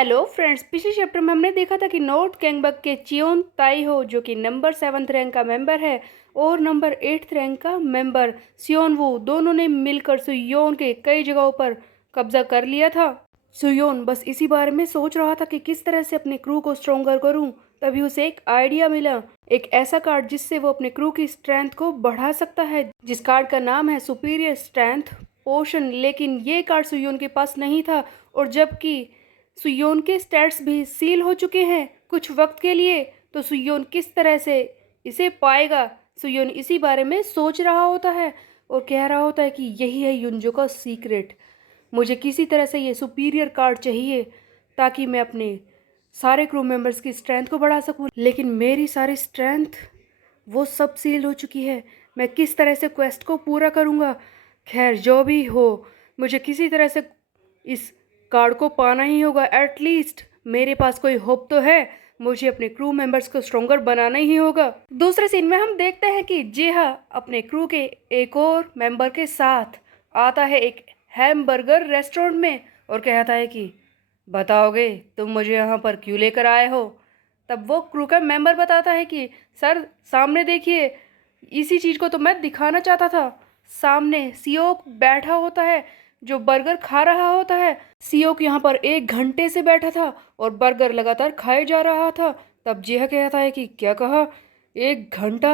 Hello friends, पिछले chapter में हमने देखा था कि नॉर्थ गैंगबक के चियोन ताइहो जो कि नंबर 7th रैंक का मेंबर है और नंबर 8th रैंक का मेंबर सियोन वू दोनों ने मिलकर सुयोन के कई जगहों पर कब्जा कर लिया था। सुयोन बस इसी बारे में सोच रहा था कि किस तरह से अपने क्रू को स्ट्रोंगर करूं। तभी उसे एक आइडिया मिला, एक ऐसा कार्ड जिससे वो अपने क्रू की स्ट्रेंथ को बढ़ा सकता है, जिस कार्ड का नाम है सुपीरियर स्ट्रेंथ पोशन। लेकिन ये कार्ड सुयोन के पास नहीं था और जबकि सुयोन के स्टैट्स भी सील हो चुके हैं कुछ वक्त के लिए, तो सुयोन किस तरह से इसे पाएगा। सुयोन इसी बारे में सोच रहा होता है और कह रहा होता है कि यही है युनजो का सीक्रेट। मुझे किसी तरह से ये सुपीरियर कार्ड चाहिए ताकि मैं अपने सारे क्रू मेंबर्स की स्ट्रेंथ को बढ़ा सकूं। लेकिन मेरी सारी स्ट्रेंथ वो सब सील हो चुकी है, मैं किस तरह से क्वेस्ट को पूरा करूंगा। खैर जो भी हो, मुझे किसी तरह से इस कार्ड को पाना ही होगा। एटलीस्ट मेरे पास कोई होप तो है, मुझे अपने क्रू मेंबर्स को स्ट्रोंगर बनाना ही होगा। दूसरे सीन में हम देखते हैं कि जेहा अपने क्रू के एक और मेंबर के साथ आता है एक हैमबर्गर रेस्टोरेंट में और कहता है कि बताओगे तुम मुझे यहाँ पर क्यों लेकर आए हो। तब वो क्रू का मेंबर बताता है कि सर सामने देखिए, इसी चीज़ को तो मैं दिखाना चाहता था। सामने सियोक बैठा होता है जो बर्गर खा रहा होता है। सियोक यहाँ पर 1 घंटे से बैठा था और बर्गर लगातार खाए जा रहा था। तब जेहा कहता है कि क्या कहा, 1 घंटा,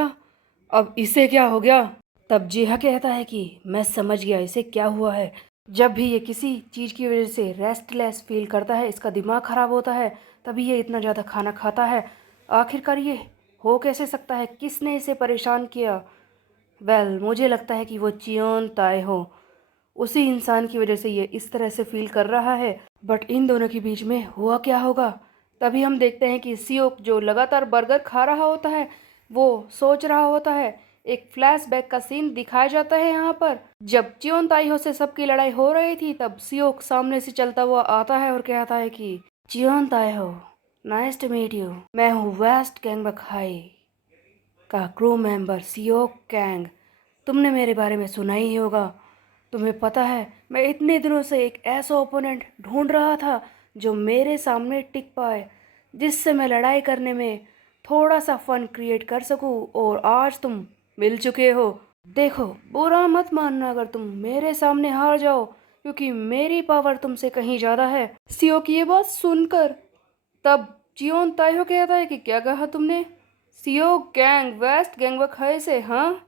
अब इसे क्या हो गया। तब जेहा कहता है कि मैं समझ गया इसे क्या हुआ है। जब भी ये किसी चीज़ की वजह से रेस्टलेस फील करता है, इसका दिमाग ख़राब होता है, तभी ये इतना ज़्यादा खाना खाता है। आखिरकार ये हो कैसे सकता है, किसने इसे परेशान किया। मुझे लगता है कि वो चियोन ताइहो, उसी इंसान की वजह से ये इस तरह से फील कर रहा है। बट इन दोनों के बीच में हुआ क्या होगा। तभी हम देखते हैं कि सियोक जो लगातार बर्गर खा रहा होता है वो सोच रहा होता है। एक फ्लैशबैक का सीन दिखाया जाता है यहाँ पर, जब चियोन ताइहो से सबकी लड़ाई हो रही थी। तब सियोक सामने से चलता हुआ आता है और कहता है कि चियोन ताइहो, नाइस टू मीट यू। मैं हूँ वेस्ट गैंगबक हाई का क्रू मेंबर सियोक कैंग। तुमने मेरे बारे में सुना ही होगा। तुम्हें पता है मैं इतने दिनों से एक ऐसा ओपोनेंट ढूंढ रहा था जो मेरे सामने टिक पाए, जिससे मैं लड़ाई करने में थोड़ा सा फन क्रिएट कर सकूं, और आज तुम मिल चुके हो। देखो, बुरा मत मानना अगर तुम मेरे सामने हार जाओ, क्योंकि मेरी पावर तुमसे कहीं ज़्यादा है। सियो की ये बात सुनकर तब जियोन ताइहो कहता है कि क्या कहा तुमने। सियो गैंग वेस्ट गैंगबक है से, हाँ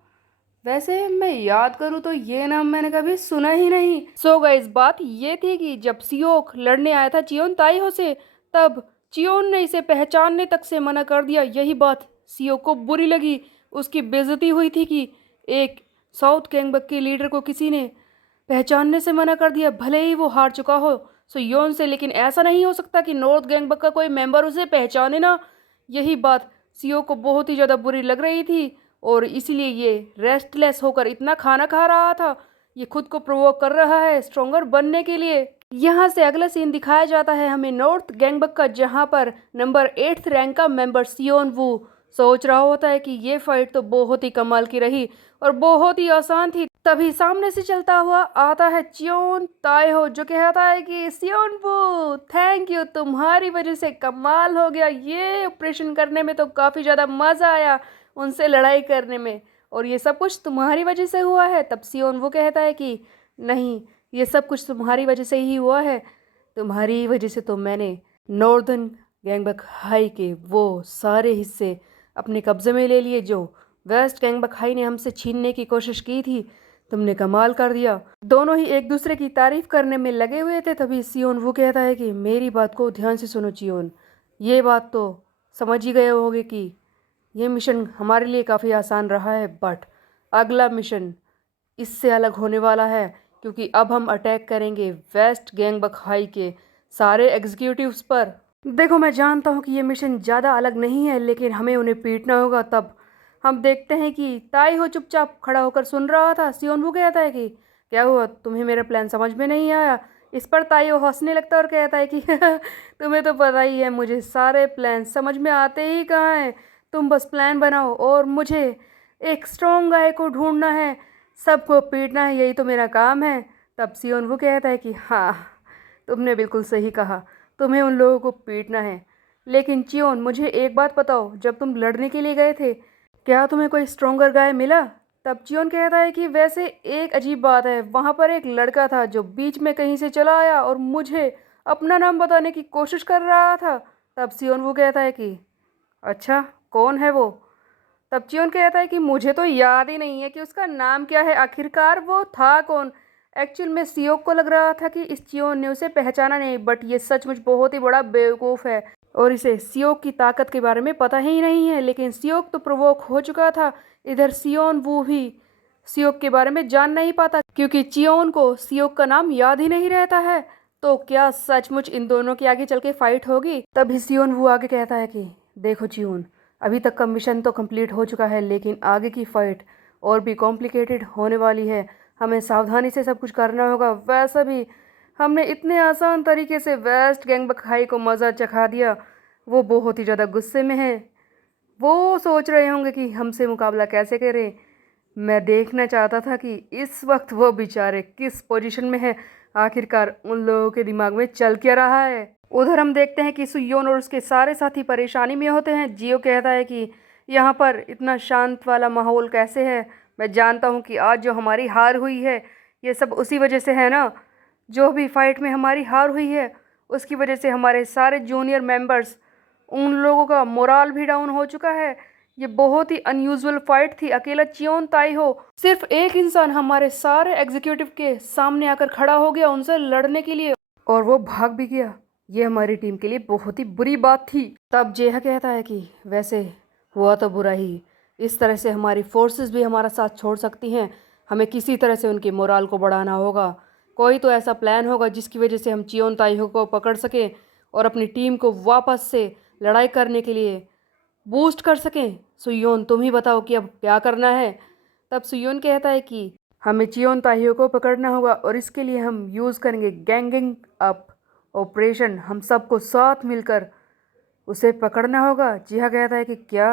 वैसे मैं याद करूँ तो ये नाम मैंने कभी सुना ही नहीं। सो गाइस, बात ये थी कि जब सियोक लड़ने आया था चियोन ताइहो से, तब चियोन ने इसे पहचानने तक से मना कर दिया। यही बात सियोक को बुरी लगी, उसकी बेइज्जती हुई थी कि एक साउथ गैंगबक के लीडर को किसी ने पहचानने से मना कर दिया, भले ही वो हार चुका हो सुयोन से। लेकिन ऐसा नहीं हो सकता कि नॉर्थ गैंगबक का कोई मेंबर उसे पहचाने ना। यही बात सियो को बहुत ही ज़्यादा बुरी लग रही थी और इसीलिए ये रेस्टलेस होकर इतना खाना खा रहा था। ये खुद को प्रोवोक कर रहा है स्ट्रोंगर बनने के लिए। यहाँ से अगला सीन दिखाया जाता है हमें नॉर्थ गैंगबक का, जहाँ पर नंबर 8th रैंक का मेंबर सियोन वू सोच रहा होता है कि ये फाइट तो बहुत ही कमाल की रही और बहुत ही आसान थी। तभी सामने से चलता हुआ आता है चियोन ताइहो जो कहता है कि सियोन वू, थैंक यू, तुम्हारी वजह से कमाल हो गया। ये ऑपरेशन करने में तो काफ़ी ज़्यादा मज़ा आया, उनसे लड़ाई करने में, और ये सब कुछ तुम्हारी वजह से हुआ है। तब सियोन वो कहता है कि नहीं, ये सब कुछ तुम्हारी वजह से ही हुआ है। तुम्हारी वजह से तो मैंने नॉर्दर्न गैंगबक हाई के वो सारे हिस्से अपने कब्जे में ले लिए जो वेस्ट गैंगबक हाई ने हमसे छीनने की कोशिश की थी। तुमने कमाल कर दिया। दोनों ही एक दूसरे की तारीफ करने में लगे हुए थे। तभी सियोन वो कहता है कि मेरी बात को ध्यान से सुनो चियोन, ये बात तो समझ ही गए होगे कि ये मिशन हमारे लिए काफ़ी आसान रहा है, बट अगला मिशन इससे अलग होने वाला है, क्योंकि अब हम अटैक करेंगे वेस्ट गैंगबक हाई के सारे एग्जीक्यूटिव्स पर। देखो, मैं जानता हूँ कि ये मिशन ज़्यादा अलग नहीं है, लेकिन हमें उन्हें पीटना होगा। तब हम देखते हैं कि ताइहो चुपचाप खड़ा होकर सुन रहा था। सियोन वो कहता है कि क्या हुआ, तुम्हें मेरा प्लान समझ में नहीं आया। इस पर ताइहो हंसने लगता है और कहता है कि तुम्हें तो पता ही है, मुझे सारे प्लान समझ में आते ही कहाँ हैं। तुम बस प्लान बनाओ और मुझे एक स्ट्रॉन्ग गाय को ढूंढना है, सबको पीटना है, यही तो मेरा काम है। तब सियोन वो कहता है कि हाँ, तुमने बिल्कुल सही कहा, तुम्हें उन लोगों को पीटना है। लेकिन चियोन, मुझे एक बात बताओ, जब तुम लड़ने के लिए गए थे, क्या तुम्हें कोई स्ट्रोंगर गाय मिला? तब चियोन कहता है कि वैसे एक अजीब बात है, वहाँ पर एक लड़का था जो बीच में कहीं से चला आया और मुझे अपना नाम बताने की कोशिश कर रहा था। तब सियोन वो कहता है कि अच्छा, कौन है वो? तब चियोन कहता है कि मुझे तो याद ही नहीं है कि उसका नाम क्या है, आखिरकार वो था कौन। एक्चुअल में सियोक को लग रहा था कि इस चियोन ने उसे पहचाना नहीं, बट ये सचमुच बहुत ही बड़ा बेवकूफ़ है और इसे सियोक की ताकत के बारे में पता ही नहीं है। लेकिन सियोक तो प्रोवोक हो चुका था। इधर सियोन वो भी सियोक के बारे में जान नहीं पाता क्योंकि चियोन को सियोक का नाम याद ही नहीं रहता है। तो क्या सचमुच इन दोनों की आगे चल के फाइट होगी? तभी सियोन वो आगे कहता है कि देखो चियोन, अभी तक का मिशन तो कंप्लीट हो चुका है, लेकिन आगे की फाइट और भी कॉम्प्लिकेटेड होने वाली है। हमें सावधानी से सब कुछ करना होगा। वैसा भी हमने इतने आसान तरीके से वेस्ट गैंगबक हाई को मज़ा चखा दिया। वो बहुत ही ज़्यादा गुस्से में है। वो सोच रहे होंगे कि हमसे मुकाबला कैसे करें। मैं देखना चाहता था कि इस वक्त वो बेचारे किस पोजीशन में है, आखिरकार उन लोगों के दिमाग में चल क्या रहा है। उधर हम देखते हैं कि सुयोन और उसके सारे साथी परेशानी में होते हैं। जियो कहता है कि यहाँ पर इतना शांत वाला माहौल कैसे है? मैं जानता हूँ कि आज जो हमारी हार हुई है ये सब उसी वजह से है ना। जो भी फाइट में हमारी हार हुई है उसकी वजह से हमारे सारे जूनियर मेंबर्स, उन लोगों का मोराल भी डाउन हो चुका है। ये बहुत ही अनयूजुअल फाइट थी। अकेला चियोन ताई हो, सिर्फ एक इंसान हमारे सारे एग्जीक्यूटिव के सामने आकर खड़ा हो गया उनसे लड़ने के लिए और वो भाग भी गया। ये हमारी टीम के लिए बहुत ही बुरी बात थी। तब जेहा कहता है कि वैसे हुआ तो बुरा ही, इस तरह से हमारी फोर्सेस भी हमारा साथ छोड़ सकती हैं। हमें किसी तरह से उनके मोराल को बढ़ाना होगा। कोई तो ऐसा प्लान होगा जिसकी वजह से हम चियोन ताइहो को पकड़ सकें और अपनी टीम को वापस से लड़ाई करने के लिए बूस्ट कर सकें। सुयोन, तुम ही बताओ कि अब क्या करना है? तब सुयोन कहता है कि हमें चियोन ताइहो को पकड़ना होगा और इसके लिए हम यूज़ करेंगे गैंगिंग अप ऑपरेशन। हम सबको साथ मिलकर उसे पकड़ना होगा। जिहा कहता है कि क्या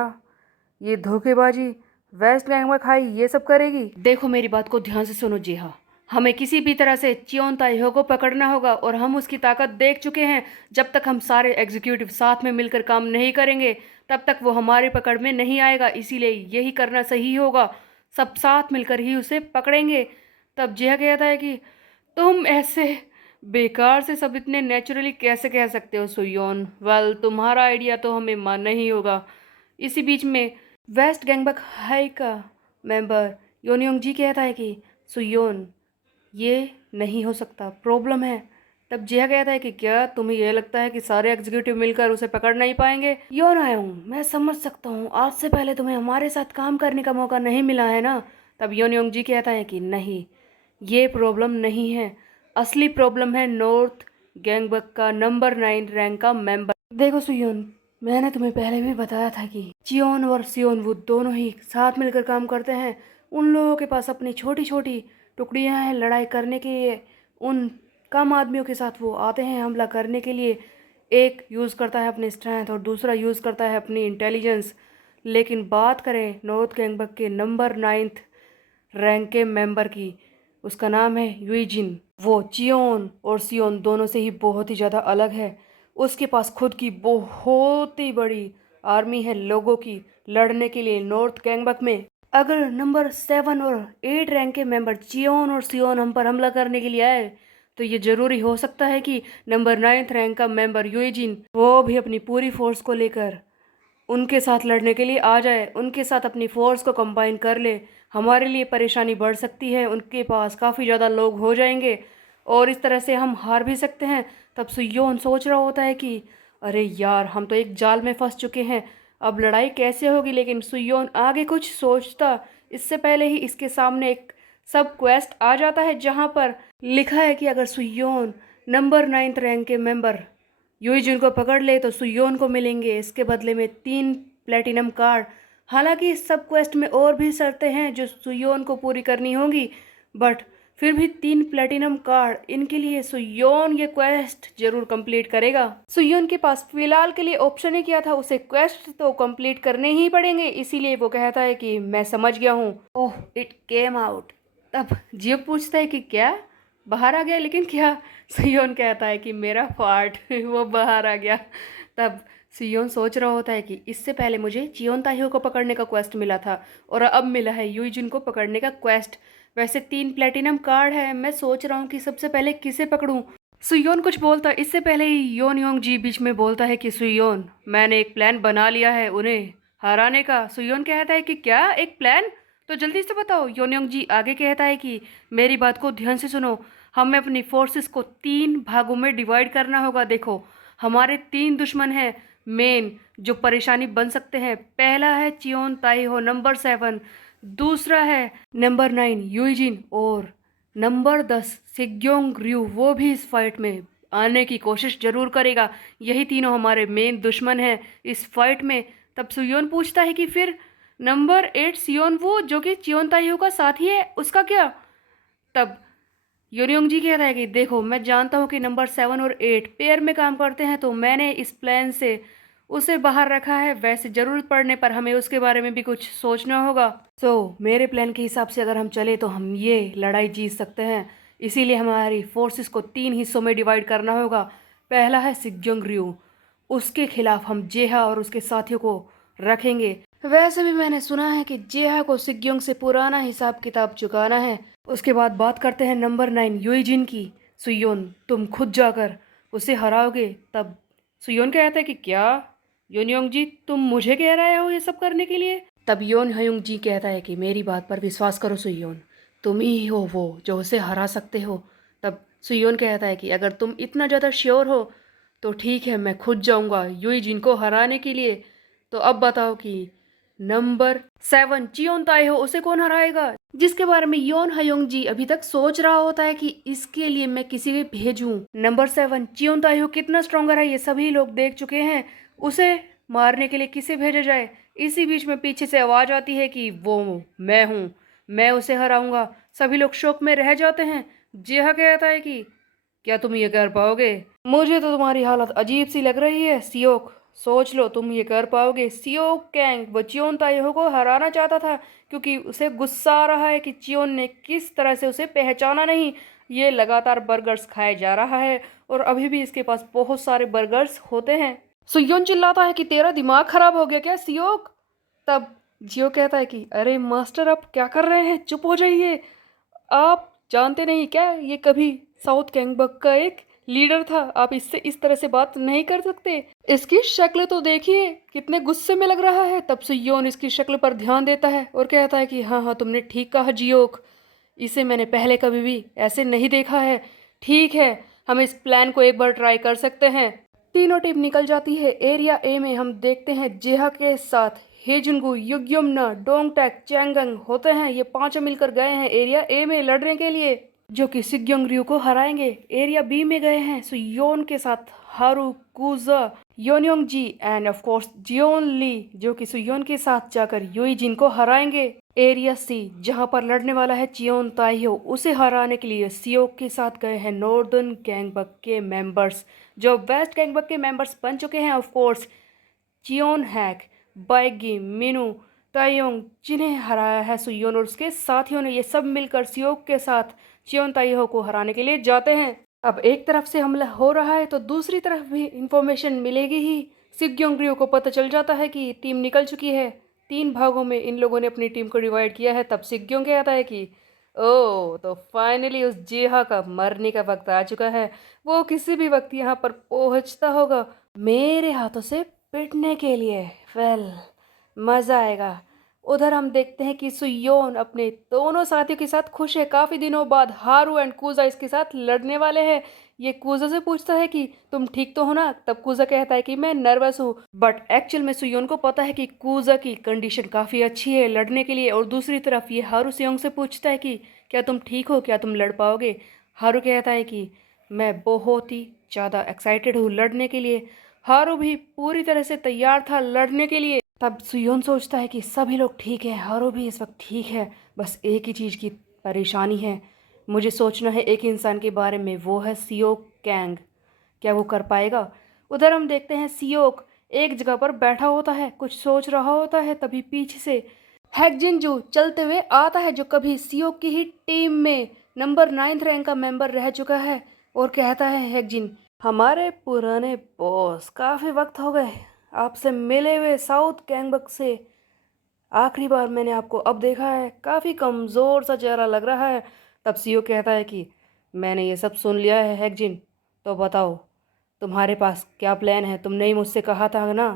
ये धोखेबाजी वेस्ट गैंगबक हाई ये सब करेगी? देखो, मेरी बात को ध्यान से सुनो जिहा। हमें किसी भी तरह से चियोन ताइहो को पकड़ना होगा और हम उसकी ताकत देख चुके हैं। जब तक हम सारे एग्जीक्यूटिव साथ में मिलकर काम नहीं करेंगे तब तक वो हमारी पकड़ में नहीं आएगा। इसीलिए यही करना सही होगा, सब साथ मिलकर ही उसे पकड़ेंगे। तब जिहा कहता है कि तुम ऐसे बेकार से सब इतने नेचुरली कैसे कह सकते हो सुयोन? वेल, तुम्हारा आइडिया तो हमें मानना ही होगा। इसी बीच में वेस्ट गैंगबक हाई का मेंबर योनयोंग जी कहता है कि सुयोन, ये नहीं हो सकता, प्रॉब्लम है। तब जिहा कहता है कि क्या तुम्हें यह लगता है कि सारे एग्जीक्यूटिव मिलकर उसे पकड़ नहीं पाएंगे? योन आया हूँ, मैं समझ सकता हूँ, आज से पहले तुम्हें हमारे साथ काम करने का मौका नहीं मिला है ना। तब योनयोंग जी कहता है कि नहीं, ये प्रॉब्लम नहीं है, असली प्रॉब्लम है नॉर्थ गैंगबक का नंबर 9 रैंक का मेंबर। देखो सुयोन, मैंने तुम्हें पहले भी बताया था कि चियोन और सियोन वो दोनों ही साथ मिलकर काम करते हैं। उन लोगों के पास अपनी छोटी छोटी टुकड़ियां हैं लड़ाई करने के लिए। उन कम आदमियों के साथ वो आते हैं हमला करने के लिए। एक यूज़ करता है अपनी स्ट्रेंथ और दूसरा यूज़ करता है अपनी इंटेलिजेंस। लेकिन बात करें नॉर्थ गैंगबक के नंबर 9 रैंक के मेंबर की, उसका नाम है यूजिन। वो चियोन और सियोन दोनों से ही बहुत ही ज़्यादा अलग है। उसके पास खुद की बहुत ही बड़ी आर्मी है लोगों की लड़ने के लिए नॉर्थ गैंगबक में। अगर नंबर 7 और 8 रैंक के मेंबर चियोन और सियोन हम पर हमला करने के लिए आए तो ये ज़रूरी हो सकता है कि नंबर 9 रैंक का मेंबर यूजिन वो भी अपनी पूरी फोर्स को लेकर उनके साथ लड़ने के लिए आ जाए, उनके साथ अपनी फोर्स को कंबाइन कर ले। हमारे लिए परेशानी बढ़ सकती है, उनके पास काफ़ी ज़्यादा लोग हो जाएंगे और इस तरह से हम हार भी सकते हैं। तब सुयोन सोच रहा होता है कि अरे यार, हम तो एक जाल में फंस चुके हैं, अब लड़ाई कैसे होगी? लेकिन सुयोन आगे कुछ सोचता इससे पहले ही इसके सामने एक सब क्वेस्ट आ जाता है जहाँ पर लिखा है कि अगर सुयोन नंबर 9 रैंक के मेंबर यूजिन को पकड़ ले तो सुयोन को मिलेंगे इसके बदले में 3 प्लेटिनम कार्ड। हालांकि इस सब क्वेस्ट में और भी शर्तें हैं जो सुयोन को पूरी करनी होंगी, बट फिर भी 3 प्लेटिनम कार्ड, इनके लिए सुयोन ये क्वेस्ट जरूर कंप्लीट करेगा। सुयोन के पास फिलहाल के लिए ऑप्शन ही क्या था, उसे क्वेस्ट तो कंप्लीट करने ही पड़ेंगे। इसीलिए वो कहता है कि मैं समझ गया हूँ। ओह, इट केम आउट। तब जियो पूछता है कि क्या बाहर आ गया, लेकिन क्या, सुयोन कहता है कि मेरा पार्ट वो बाहर आ गया। तब सुयोन सोच रहा होता है कि इससे पहले मुझे चियोन ताहियो को पकड़ने का क्वेस्ट मिला था और अब मिला है यूजिन को पकड़ने का क्वेस्ट। वैसे 3 प्लेटिनम कार्ड है, मैं सोच रहा हूँ कि सबसे पहले किसे पकड़ूं। सुयोन कुछ बोलता इससे पहले ही योन योंग जी बीच में बोलता है कि सुयोन, मैंने एक प्लान बना लिया है उन्हें हराने का। सुयोन कहता है कि क्या, एक प्लान, तो जल्दी से बताओ। योन योंग जी आगे कहता है कि मेरी बात को ध्यान से सुनो, हमें अपनी फोर्सेस को 3 भागों में डिवाइड करना होगा। देखो, हमारे 3 दुश्मन हैं मेन, जो परेशानी बन सकते हैं। पहला है चियोन ताइहो नंबर 7, दूसरा है नंबर 9 यूजिन, और नंबर 10 सिग्योंग रयू, वो भी इस फाइट में आने की कोशिश जरूर करेगा। यही तीनों हमारे मेन दुश्मन हैं इस फाइट में। तब सुयोन पूछता है कि फिर नंबर 8 सियोन वो, जो कि चियोन ताइहो का साथी है, उसका क्या। तब योरियोंग जी कहता है कि देखो, मैं जानता हूँ कि नंबर 7 और 8 पेयर में काम करते हैं, तो मैंने इस प्लान से उसे बाहर रखा है। वैसे ज़रूरत पड़ने पर हमें उसके बारे में भी कुछ सोचना होगा। मेरे प्लान के हिसाब से अगर हम चले तो हम ये लड़ाई जीत सकते हैं। इसीलिए हमारी फोर्सेस को 3 हिस्सों में डिवाइड करना होगा। पहला है सिग्योंग रयू, उसके खिलाफ हम जेहा और उसके साथियों को रखेंगे। वैसे भी मैंने सुना है कि जेहा को सिग्योंग से पुराना हिसाब किताब चुकाना है। उसके बाद बात करते हैं नंबर 9 यूइजिन की। सुयोन, तुम खुद जाकर उसे हराओगे। तब सुयोन कहता है कि क्या, योनयोंग जी, तुम मुझे कह रहे हो ये सब करने के लिए। तब योन हयुंग जी कहता है कि मेरी बात पर विश्वास करो सुयोन, तुम ही हो वो जो उसे हरा सकते हो। तब सुयोन कहता है कि अगर तुम इतना ज़्यादा श्योर हो तो ठीक है, मैं खुद जाऊंगा यूइजिन को हराने के लिए। तो अब बताओ कि नंबर 7 चियोन ताए हो, उसे कौन हराएगा, जिसके बारे में योन हयोंग जी अभी तक सोच रहा होता है कि इसके लिए मैं किसी को भेजूं। नंबर 7 चियोन ताए हो कितना स्ट्रोंगर है ये सभी लोग देख चुके हैं, उसे मारने के लिए किसे भेजा जाए। इसी बीच में पीछे से आवाज आती है कि वो मैं हूँ, मैं उसे हराऊंगा। सभी लोग शौक में रह जाते हैं। जेहा कहता है कि क्या तुम ये कर पाओगे, मुझे तो तुम्हारी हालत अजीब सी लग रही है सियोक, सोच लो तुम ये कर पाओगे। सियोक कैंग वो चियोन ताइहो को हराना चाहता था, क्योंकि उसे गुस्सा आ रहा है कि चियोन ने किस तरह से उसे पहचाना नहीं। ये लगातार बर्गर्स खाए जा रहा है और अभी भी इसके पास बहुत सारे बर्गर्स होते हैं। सुयोन चिल्लाता है कि तेरा दिमाग खराब हो गया क्या सियोक। तब जियो कहता है कि अरे मास्टर, आप क्या कर रहे हैं, चुप हो जाइए। आप जानते नहीं क्या, ये कभी साउथ कैंगबक का एक लीडर था, आप इससे इस तरह से बात नहीं कर सकते। इसकी शक्ल तो देखिए, कितने गुस्से में लग रहा है। तब से योन इसकी शक्ल पर ध्यान देता है और कहता है कि हाँ हाँ, तुमने ठीक कहा जियोक, इसे मैंने पहले कभी भी ऐसे नहीं देखा है। ठीक है, हम इस प्लान को एक बार ट्राई कर सकते हैं। तीनों टीम निकल जाती है। एरिया ए में हम देखते हैं जेहा के साथ हेजुनगु, युग्युम्ना, डोंगटैक, चैंगंग होते हैं। ये पांचों मिलकर गए हैं एरिया ए में लड़ने के लिए, जो कि सिग्योंग रयू को हराएंगे। एरिया बी में गए हैं सुयोन के साथ हारू, कुजा, योनयोंग जी एंड ऑफ कोर्स जियोन ली, जो कि सुयोन के साथ जाकर युइजिन को हराएंगे। एरिया सी, जहां पर लड़ने वाला है चियोन ताइहो, उसे हराने के लिए सियोक के साथ गए हैं नॉर्दर्न गैंगबक के मेंबर्स, जो वेस्ट गैंगबक के मेंबर्स बन चुके हैं। ऑफ कोर्स चियोन हैक, बाइगी, मिनू, ताइयोंग, जिन्हें हराया है सुयोन और उसके साथियों ने। ये सब मिलकर सियोक के साथ चियोन ताइहो को हराने के लिए जाते हैं। अब एक तरफ से हमला हो रहा है तो दूसरी तरफ भी इंफॉर्मेशन मिलेगी ही। सिग्योंग रयू को पता चल जाता है कि टीम निकल चुकी है। 3 भागों में इन लोगों ने अपनी टीम को डिवाइड किया है। तब सिग्योंग कहता है कि ओह, तो फाइनली उस जेहा का मरने का वक्त आ चुका है। वो किसी भी वक्त यहाँ पर पहुँचता होगा मेरे हाथों से पिटने के लिए। वेल, मज़ा आएगा। उधर हम देखते हैं कि सुयोन अपने दोनों साथियों के साथ खुश है। काफ़ी दिनों बाद हारू एंड कूजा इसके साथ लड़ने वाले हैं। ये कूजा से पूछता है कि तुम ठीक तो हो ना। तब कूजा कहता है कि मैं नर्वस हूँ, बट एक्चुअल में सुयोन को पता है कि कूजा की कंडीशन काफ़ी अच्छी है लड़ने के लिए। और दूसरी तरफ ये हारू सियोंग से पूछता है कि क्या तुम ठीक हो, क्या तुम लड़ पाओगे। हारू कहता है कि मैं बहुत ही ज़्यादा एक्साइटेड हूँ लड़ने के लिए। हारू भी पूरी तरह से तैयार था लड़ने के लिए। तब सुयोन सोचता है कि सभी लोग ठीक हैं, हारू भी इस वक्त ठीक है, बस एक ही चीज़ की परेशानी है। मुझे सोचना है एक इंसान के बारे में, वो है सियोक कैंग। क्या वो कर पाएगा। उधर हम देखते हैं सियोक एक जगह पर बैठा होता है, कुछ सोच रहा होता है। तभी पीछे से हैक जिनजू चलते हुए आता है, जो कभी सियोक की ही टीम में नंबर 9 रैंक का मेंबर रह चुका है। और कहता है हैकजिन, हमारे पुराने बॉस, काफ़ी वक्त हो गए आपसे मिले हुए साउथ गैंगबक से। आखिरी बार मैंने आपको अब देखा है, काफ़ी कमज़ोर सा चेहरा लग रहा है। तब सीओ कहता है कि मैंने ये सब सुन लिया है हैकजिन, तो बताओ तुम्हारे पास क्या प्लान है। तुमने ही मुझसे कहा था ना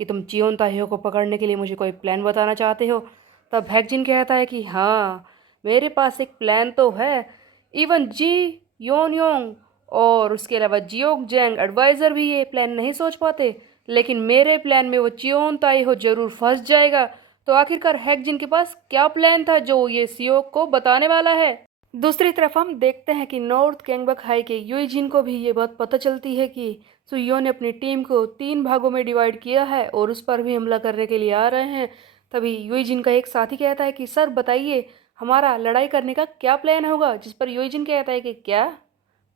कि तुम चियोन ताहियो को पकड़ने के लिए मुझे कोई प्लान बताना चाहते हो। तब हैकजिन कहता है कि हाँ, मेरे पास एक प्लान तो है। इवन जी योन योंग और उसके अलावा जियोक जैंग एडवाइज़र भी ये प्लान नहीं सोच पाते, लेकिन मेरे प्लान में वो चियोन ताइहो जरूर फंस जाएगा। तो आखिरकार हैकजिन के पास क्या प्लान था जो ये सीओ को बताने वाला है। दूसरी तरफ हम देखते हैं कि नॉर्थ गैंगबक हाई के यूइजिन को भी ये बात पता चलती है कि सुयो ने अपनी टीम को 3 भागों में डिवाइड किया है और उस पर भी हमला करने के लिए आ रहे हैं। तभी यूइजिन का एक साथी कहता है कि सर बताइए, हमारा लड़ाई करने का क्या प्लान होगा। जिस पर यूइजिन कहता है कि क्या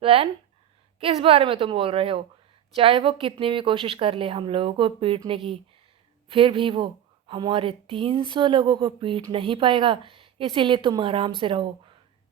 प्लान, किस बारे में तुम बोल रहे हो। चाहे वो कितनी भी कोशिश कर ले हम लोगों को पीटने की, फिर भी वो हमारे 300 लोगों को पीट नहीं पाएगा। इसीलिए तुम आराम से रहो।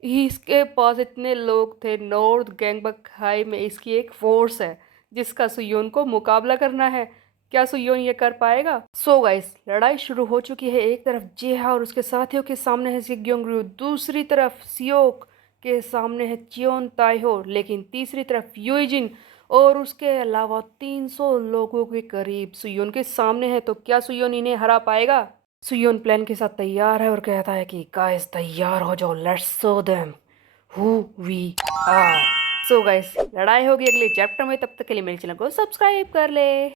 इसके पास इतने लोग थे नॉर्थ गैंगबक हाई में, इसकी एक फोर्स है जिसका सुयोन को मुकाबला करना है। क्या सुयोन ये कर पाएगा। सो गाइस, लड़ाई शुरू हो चुकी है। एक तरफ जेहा और उसके साथियों के सामने है सिग्योंगरू, दूसरी तरफ सियोक के सामने है चियोन ताइहो, लेकिन तीसरी तरफ यूइजिन और उसके अलावा 300 लोगों के करीब सुयोन के सामने है। तो क्या सुयोन इन्हें हरा पाएगा। सुयोन प्लान के साथ तैयार है और कहता है कि गाइस तैयार हो जाओ, let's show them who we are. So guys, लड़ाई होगी अगले चैप्टर में। तब तक के लिए मेरे चैनल को सब्सक्राइब कर ले।